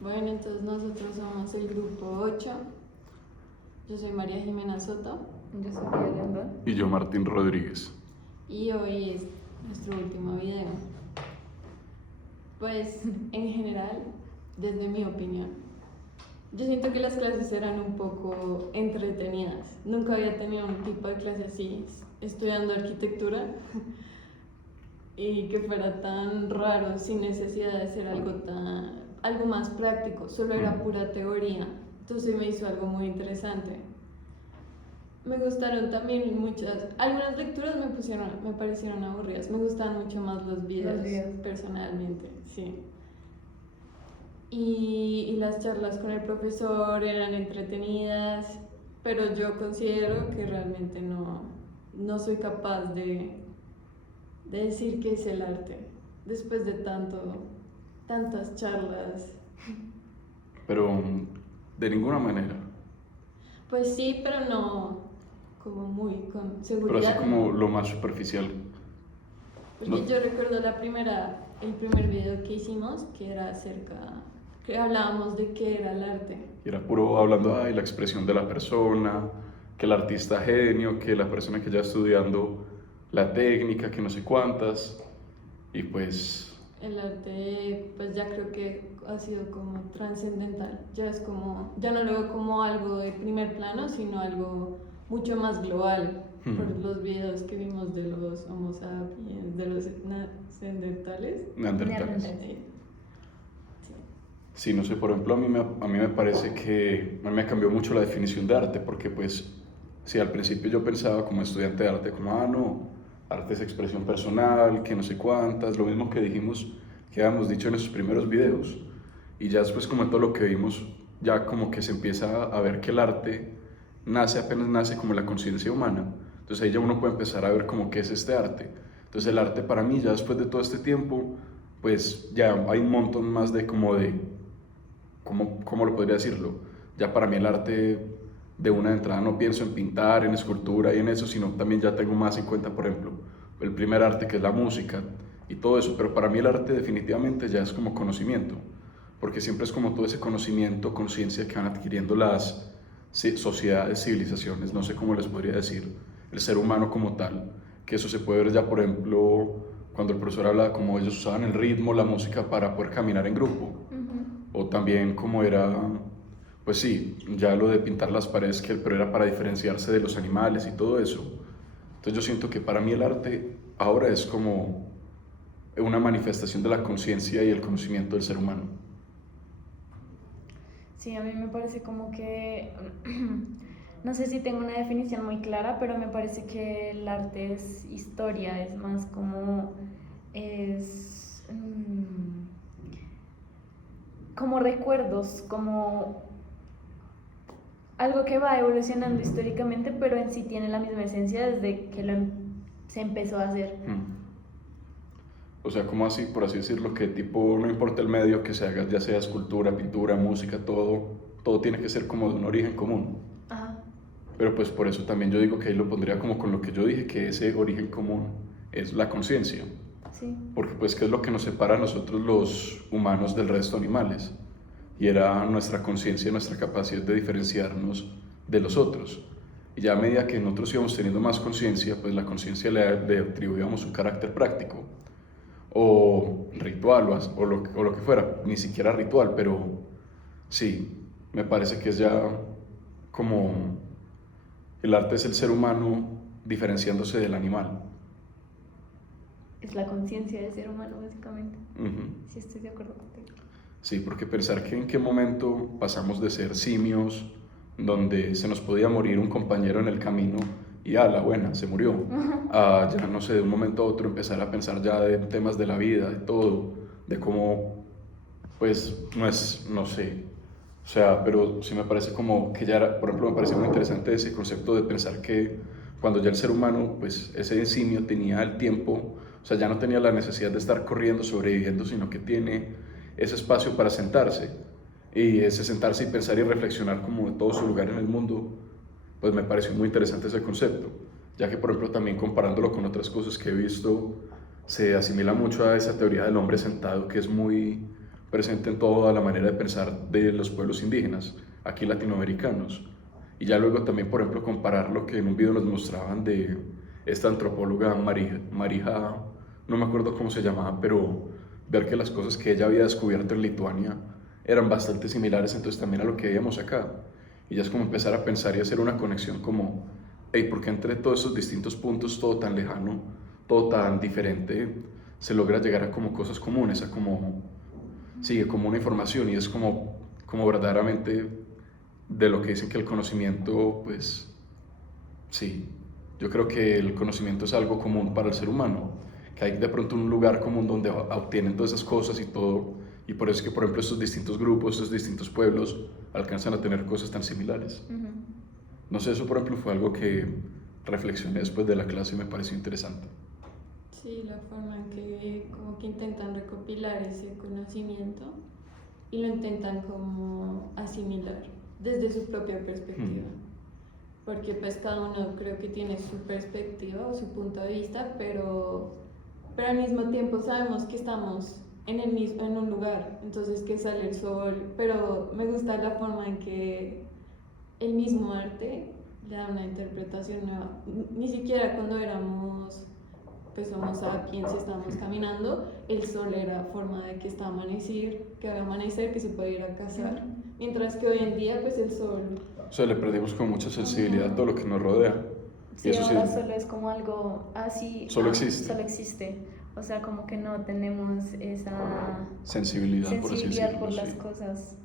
Bueno, entonces nosotros somos el grupo 8. Yo soy María Jimena Soto Yo soy Pia Leondón. Y yo, Martín Rodríguez. y hoy es nuestro último video. Pues en general, desde mi opinión, yo siento que las clases eran un poco entretenidas. Nunca había tenido un tipo de clase así, estudiando arquitectura, y que fuera tan raro, sin necesidad de hacer algo más práctico, solo era pura teoría. Entonces me hizo algo muy interesante. Me gustaron también algunas lecturas me parecieron aburridas. Me gustan mucho más los videos. Personalmente, sí. Y las charlas con el profesor eran entretenidas, pero yo considero que realmente no soy capaz de decir qué es el arte después de tantas charlas. Pero de ninguna manera. Pues sí, pero no como muy con Pero seguridad. así como lo más superficial. Porque No. yo recuerdo el primer video que hicimos, que hablábamos de qué era el arte. Era puro hablando de la expresión de la persona, que el artista genio, que la persona que ya estudiando la técnica, que no sé cuántas. Y pues El arte, pues ya creo que ha sido como trascendental. Ya no lo veo como algo de primer plano, sino algo mucho más global. Por los videos que vimos de los Homo sapiens, de los neandertales. Sí. Sí, no sé, por ejemplo, a mí me parece que a mí me cambió mucho la definición de arte, porque pues, si al principio yo pensaba como estudiante de arte, como, no, arte es expresión personal, que no sé cuántas, lo mismo que dijimos, que habíamos dicho en esos primeros videos, y ya después como en todo lo que vimos, ya como que se empieza a ver que el arte apenas nace como la conciencia humana, entonces ahí ya uno puede empezar a ver como qué es este arte. Entonces el arte para mí, ya después de todo este tiempo, pues ya hay un montón más de como de ¿cómo lo podría decirlo? Ya para mí el arte de una entrada no pienso en pintar, en escultura y en eso, sino también ya tengo más en cuenta, por ejemplo, el primer arte que es la música y todo eso, pero para mí el arte definitivamente ya es como conocimiento, porque siempre es como todo ese conocimiento, conciencia que van adquiriendo las sociedades, civilizaciones, no sé cómo les podría decir, el ser humano como tal, que eso se puede ver ya, por ejemplo, cuando el profesor habla como ellos usaban el ritmo, la música para poder caminar en grupo, o también como era, pues sí, ya lo de pintar las paredes, pero era para diferenciarse de los animales y todo eso. Entonces yo siento que para mí el arte ahora es como una manifestación de la conciencia y el conocimiento del ser humano. Sí, a mí me parece como que, no sé si tengo una definición muy clara, pero me parece que el arte es historia, es más como, es como recuerdos, como algo que va evolucionando históricamente, pero en sí tiene la misma esencia desde que se empezó a hacer. O sea, como así, por así decirlo, que tipo, no importa el medio que se haga, ya sea escultura, pintura, música, todo tiene que ser como de un origen común. Ajá. Pero pues por eso también yo digo que ahí lo pondría como con lo que yo dije, que ese origen común es la conciencia. Sí. Porque pues qué es lo que nos separa a nosotros los humanos del resto de animales, y era nuestra conciencia, nuestra capacidad de diferenciarnos de los otros. Y ya a medida que nosotros íbamos teniendo más conciencia, pues la conciencia le atribuíamos un carácter práctico o ritual o lo que fuera, ni siquiera ritual, pero sí, me parece que es ya como el arte es el ser humano diferenciándose del animal. Es la conciencia del ser humano, básicamente. Uh-huh. Sí, estoy de acuerdo contigo. Sí, porque pensar que en qué momento pasamos de ser simios, donde se nos podía morir un compañero en el camino y a la buena, se murió, a ya no sé, de un momento a otro empezar a pensar ya de temas de la vida, de todo, de cómo, pues, no sé, o sea, pero sí me parece como que ya era, por ejemplo, me parece muy interesante ese concepto de pensar que cuando ya el ser humano, pues, ese simio tenía el tiempo, o sea, ya no tenía la necesidad de estar corriendo, sobreviviendo, sino que tiene ese espacio para sentarse, y ese sentarse y pensar y reflexionar como de todo su lugar en el mundo, pues me pareció muy interesante ese concepto, ya que por ejemplo también comparándolo con otras cosas que he visto, se asimila mucho a esa teoría del hombre sentado que es muy, presente en toda la manera de pensar de los pueblos indígenas, aquí latinoamericanos. Y ya luego también, por ejemplo, comparar lo que en un video nos mostraban de esta antropóloga Marija, no me acuerdo cómo se llamaba, pero ver que las cosas que ella había descubierto en Lituania eran bastante similares entonces también a lo que veíamos acá. Y ya es como empezar a pensar y hacer una conexión como, hey, ¿por qué entre todos esos distintos puntos, todo tan lejano, todo tan diferente, se logra llegar a como cosas comunes, a como, sigue como una información y es como verdaderamente de lo que dicen que el conocimiento, pues sí, yo creo que el conocimiento es algo común para el ser humano, que hay de pronto un lugar común donde obtienen todas esas cosas y todo, y por eso es que, por ejemplo, estos distintos grupos, estos distintos pueblos alcanzan a tener cosas tan similares. Ujú. No sé, eso por ejemplo fue algo que reflexioné después de la clase y me pareció interesante. Sí, la forma en que como que intentan recopilar ese conocimiento y lo intentan como asimilar desde su propia perspectiva. Porque pues cada uno creo que tiene su perspectiva o su punto de vista, pero al mismo tiempo sabemos que estamos en un lugar, entonces que sale el sol, pero me gusta la forma en que el mismo arte le da una interpretación nueva. Ni siquiera cuando éramos pues Homo sapiens y estábamos caminando, el sol era forma de que está amanecer, que va a amanecer, que se puede ir a cazar. Mientras que hoy en día pues el sol... O sea, le perdimos con mucha sensibilidad a todo lo que nos rodea. Sí, Y eso sí, ahora solo es como algo así. Solo existe. Solo existe. O sea, como que no tenemos esa sensibilidad, por así sensibilidad decirlo. por las Sí. cosas.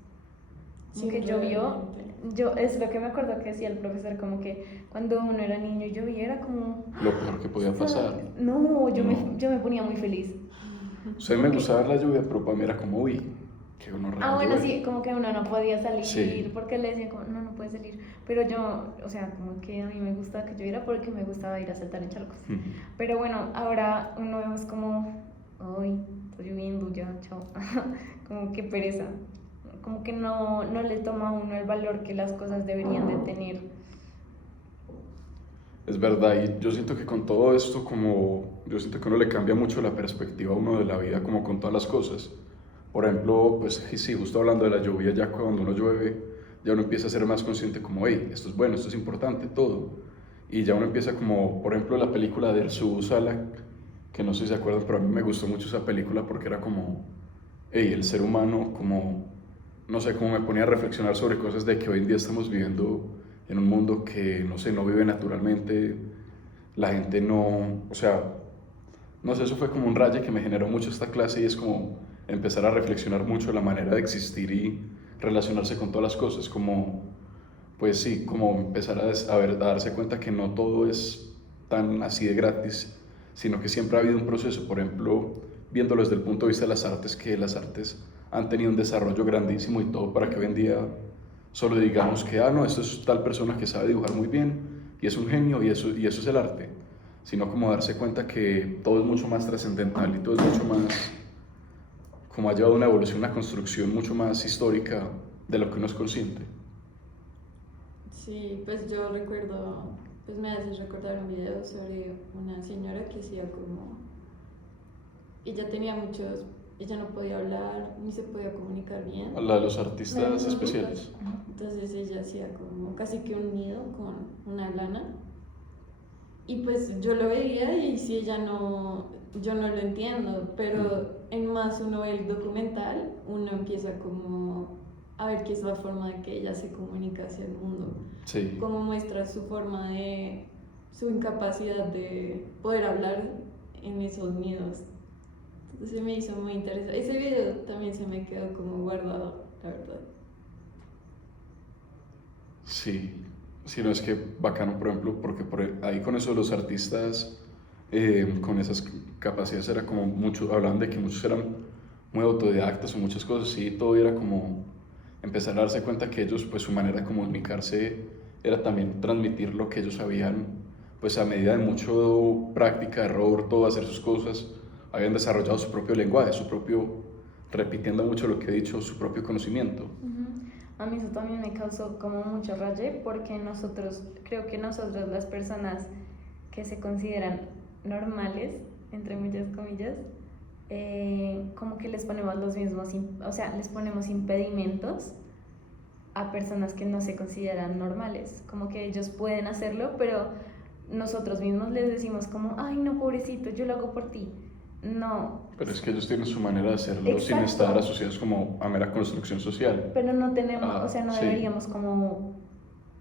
Como Sí, que llovió, realmente. yo es lo que me acuerdo que decía el profesor, como que cuando uno era niño y llovía era como... Lo peor que podía pasar. No, yo No. yo me ponía muy feliz. O sea, me gustaba ver la lluvia, pero para mí era como, uy, que uno Ah, bueno, llueve. sí, como que uno no podía salir Sí. porque le decían como, no, no puedes salir. Pero yo, o sea, como que a mí me gustaba que lloviera porque me gustaba ir a saltar en charcos. Pero bueno, ahora uno es como, ay, está lloviendo ya, chao. Como que pereza. Como que no le toma a uno el valor que las cosas deberían de tener. Es verdad, y yo siento que con todo esto, yo siento que uno le cambia mucho la perspectiva a uno de la vida, como con todas las cosas. Por ejemplo, pues sí, justo hablando de la lluvia, ya cuando uno llueve, ya uno empieza a ser más consciente como, hey, esto es bueno, esto es importante, todo. Y ya uno empieza como, por ejemplo, la película de Erzurum Salak, que no sé si se acuerdan, pero a mí me gustó mucho esa película porque era como, hey, el ser humano, como, no sé, como me ponía a reflexionar sobre cosas de que hoy en día estamos viviendo en un mundo que, no sé, no vive naturalmente, la gente no, o sea, no sé, eso fue como un rayo que me generó mucho esta clase y es como empezar a reflexionar mucho la manera de existir y relacionarse con todas las cosas, como, pues sí, como empezar a darse cuenta que no todo es tan así de gratis, sino que siempre ha habido un proceso, por ejemplo, viéndolo desde el punto de vista de las artes, que las artes han tenido un desarrollo grandísimo y todo para que hoy en día solo digamos que, ah, no, esto es tal persona que sabe dibujar muy bien y es un genio y eso es el arte, sino como darse cuenta que todo es mucho más trascendental y todo es mucho más, como ha llevado una evolución, una construcción mucho más histórica de lo que uno es consciente. Sí, pues yo recuerdo, pues me hace recordar un video sobre una señora que hacía como, ella tenía muchos, ella no podía hablar ni se podía comunicar bien. La de los artistas Ujú. especiales. Entonces ella hacía como casi que un nido con una lana. Y pues yo lo veía y si ella no, yo no lo entiendo, pero en más uno ve el documental, uno empieza como a ver qué es la forma de que ella se comunica hacia el mundo, Sí. cómo muestra su forma de, su incapacidad de poder hablar en esos nidos. Entonces me hizo muy interesante. Ese video también se me quedó como guardado, la verdad. Sí, sí, no es que bacano, por ejemplo, porque ahí con eso los artistas con esas capacidades era como mucho, hablaban de que muchos eran muy autodidactas o muchas cosas, y todo era como empezar a darse cuenta que ellos, pues su manera de comunicarse era también transmitir lo que ellos sabían, pues a medida de mucho práctica, error, todo, hacer sus cosas, habían desarrollado su propio lenguaje, su propio, repitiendo mucho lo que he dicho, su propio conocimiento. Ujú. A mí eso también me causó como mucho raye porque nosotros, creo que nosotros las personas que se consideran normales, entre muchas comillas, como que les ponemos los mismos, o sea, les ponemos impedimentos a personas que no se consideran normales, como que ellos pueden hacerlo, pero nosotros mismos les decimos como, ay no, pobrecito, yo lo hago por ti. No. Pero es que ellos tienen su manera de hacerlo sin Exacto. estar asociados como a mera construcción social. Pero no tenemos, o sea, no sí. deberíamos como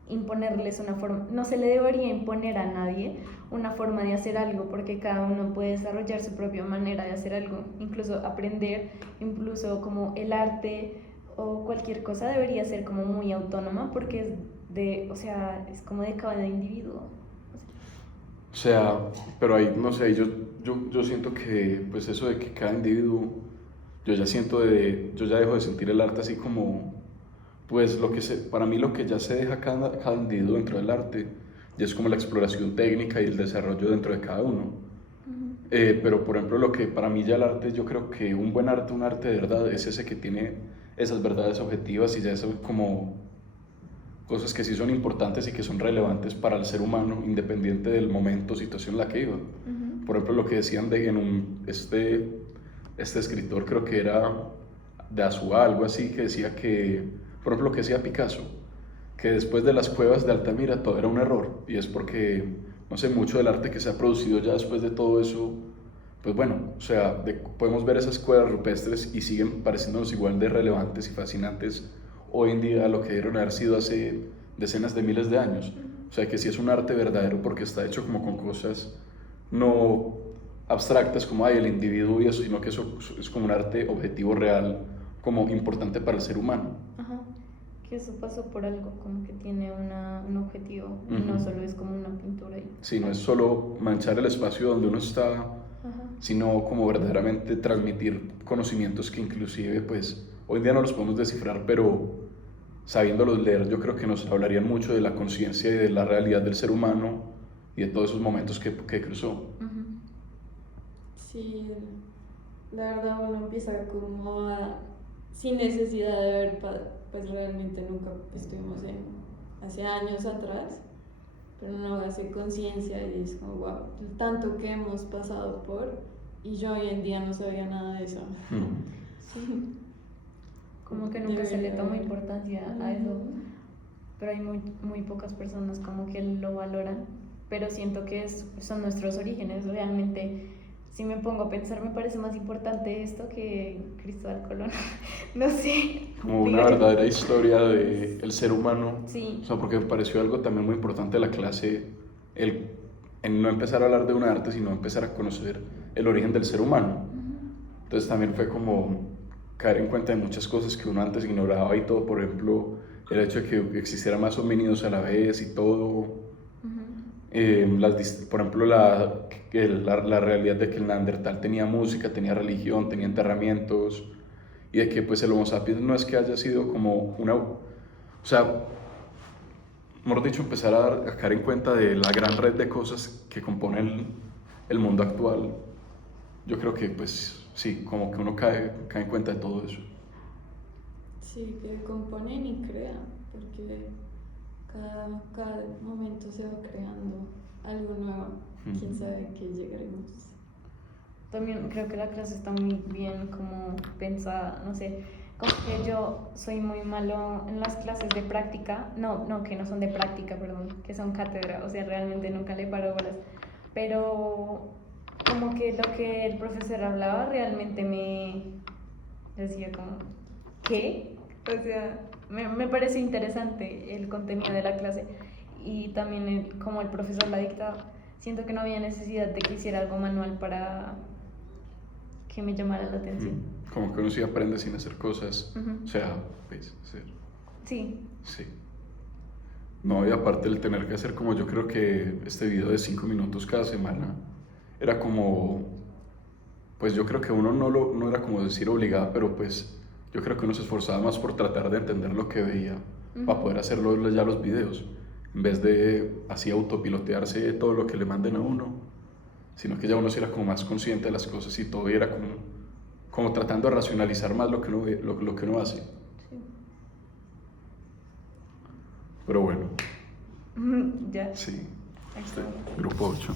imponerles una forma, no se le debería imponer a nadie una forma de hacer algo, porque cada uno puede desarrollar su propia manera de hacer algo, incluso aprender, incluso como el arte o cualquier cosa debería ser como muy autónoma, porque es de, o sea, es como de cada individuo. O sea, pero ahí, no sé, yo siento que, pues eso de que cada individuo, yo ya dejo de sentir el arte así como, pues para mí lo que ya se deja cada individuo dentro del arte, ya es como la exploración técnica y el desarrollo dentro de cada uno. Pero por ejemplo, lo que para mí ya el arte, yo creo que un arte de verdad, es ese que tiene esas verdades objetivas y ya son como cosas que sí son importantes y que son relevantes para el ser humano, independiente del momento o situación en la que iba. Por ejemplo, lo que decían este escritor, creo que era de Azúa, algo así, que decía que, por ejemplo, lo que decía Picasso, que después de las cuevas de Altamira todo era un error, y es porque, no sé, mucho del arte que se ha producido ya después de todo eso, pues bueno, o sea, podemos ver esas cuevas rupestres y siguen pareciéndonos igual de relevantes y fascinantes hoy en día a lo que debieron haber sido hace decenas de miles de años. O sea, que sí es un arte verdadero porque está hecho como con cosas no abstractas como hay el individuo y eso, sino que eso es como un arte objetivo real, como importante para el ser humano. Ajá. Que eso pasó por algo, como que tiene un objetivo, y no solo es como una pintura ahí. Sí, no es solo manchar el espacio donde uno está, sino como verdaderamente transmitir conocimientos que inclusive, pues, hoy en día no los podemos descifrar, pero sabiéndolos leer, yo creo que nos hablarían mucho de la conciencia y de la realidad del ser humano y de todos esos momentos que cruzó. Sí, la verdad uno empieza como sin necesidad de ver, pues realmente nunca estuvimos hace años atrás, pero uno hace conciencia y es como, wow, tanto que hemos pasado y yo hoy en día no sabía nada de eso. Sí. Como que nunca se le toma importancia a eso, pero hay muy pocas personas como que lo valoran, pero siento que son nuestros orígenes. Realmente, si me pongo a pensar, me parece más importante esto que Cristóbal Colón. No sé. Como una verdadera historia del ser humano. Sí. O sea, porque me pareció algo también muy importante de la clase, en no empezar a hablar de un arte, sino empezar a conocer el origen del ser humano. Entonces también fue como caer en cuenta de muchas cosas que uno antes ignoraba y todo, por ejemplo, el hecho de que existieran más homínidos a la vez y todo. Por ejemplo, la realidad de que el Neandertal tenía música, tenía religión, tenía enterramientos, y de que pues el Homo sapiens no es que haya sido como o sea, mejor dicho, empezar a caer en cuenta de la gran red de cosas que componen el mundo actual. Yo creo que pues sí, como que uno cae en cuenta de todo eso. Sí, que componen y crean, porque cada momento se va creando algo nuevo. Quién sabe qué llegaremos. También creo que la clase está muy bien como pensada, no sé, como que yo soy muy malo en las clases de práctica, que no son de práctica, perdón, que son cátedra, o sea, realmente nunca le paro bolas, pero como que lo que el profesor hablaba realmente me decía como, ¿qué? O sea, me parece interesante el contenido de la clase, y también como el profesor la dictaba, siento que no había necesidad de que hiciera algo manual para que me llamara la atención. Como que uno sí aprende sin hacer cosas, o sea, pues, hacer. Sí. Sí. No, y aparte el tener que hacer como yo creo que este video de 5 minutos cada semana, era como, pues yo creo que uno no era como decir obligada, pero pues yo creo que uno se esforzaba más por tratar de entender lo que veía, para poder hacerlo ya los videos, en vez de así autopilotearse de todo lo que le manden a uno, sino que ya uno sí era como más consciente de las cosas y todo era como tratando de racionalizar más lo que uno hace. Sí. Pero bueno. Ya. Sí. Exacto. Grupo 8.